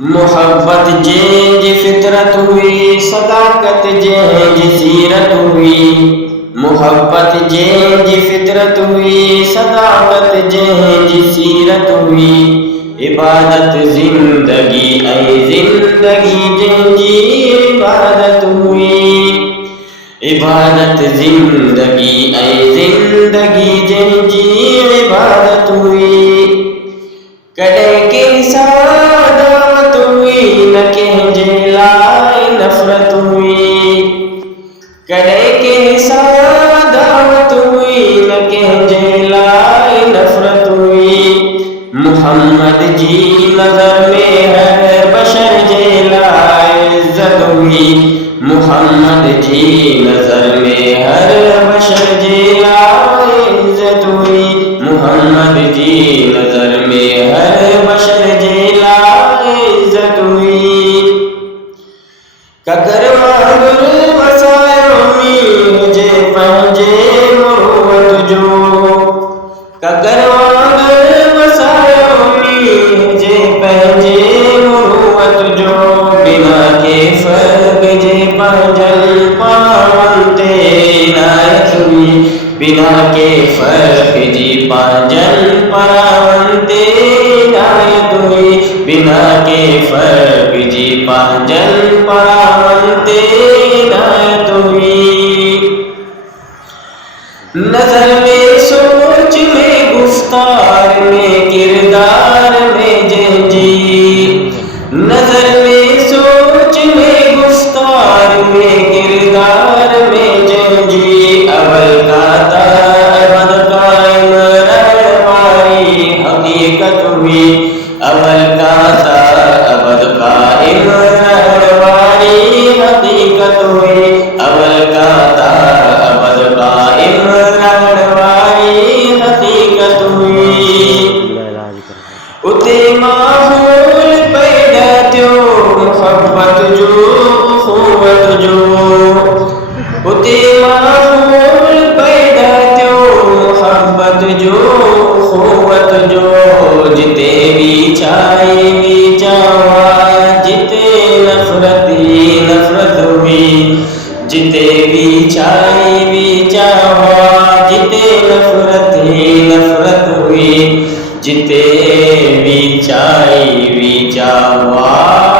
मोहब्बत जेंज फितरत हुई, सदाकत जेंज सीरत हुई। मोहब्बत जेंज फितरत हुई, सदाकत जेंज सीरत हुई। इबादत जिंदगी ऐ जिंदगी जेंजी इबादत हुई। इबादत जिंदगी ऐ जिंदगी जेंजी इबादत हुई। कड़े के सादावत हुई, न कह लाए नफरत हुई। कड़े के सादावत हुई, न कह लाए नफरत हुई। मोहम्मद जी नजर में हर बशर जेलाए इज्जत हुई। मोहम्मद जी नजर में हर बशर जेलाए इज्जत हुई। मोहम्मद जी नजर में हर बशर जेलाए इज्जत हुई। ककर वांगुर वसायो में जे पंजे मुरुवत जो। ककर वांगुर वसायो में जे पंजे मुरुवत जो। बिना के फर्क जे पंजल पावंते नायत हुई। बिना के फर्क जी पांजल पावंते नायत हुई। बिना के फर्क जी पांजल पावंते नायत हुई। नजर में सोच में गुफ्तार में किरदार में जेंजी। नजर में सोच में गुफ्तार में किरदार में जेंजी। अवल का ताबद कायम रहवारी हकीकत हुई। अवल का ताबद कायम रहवारी हकीकत हुई। अवल का ताबद कायम रहवारी हकीकत हुई। उते माहौल पैदा थियो मोहब्बत जो उखुवत जो। उते माहौल पैदा थियो मोहब्बत जो उखुवत जो। जिते भी चाहे भी चावा, जिते नफरत ही नफरत हुई। जिते भी चाहे भी चावा, जिते नफरत ही नफरत हुई। जिते भी चाहे भी चावा।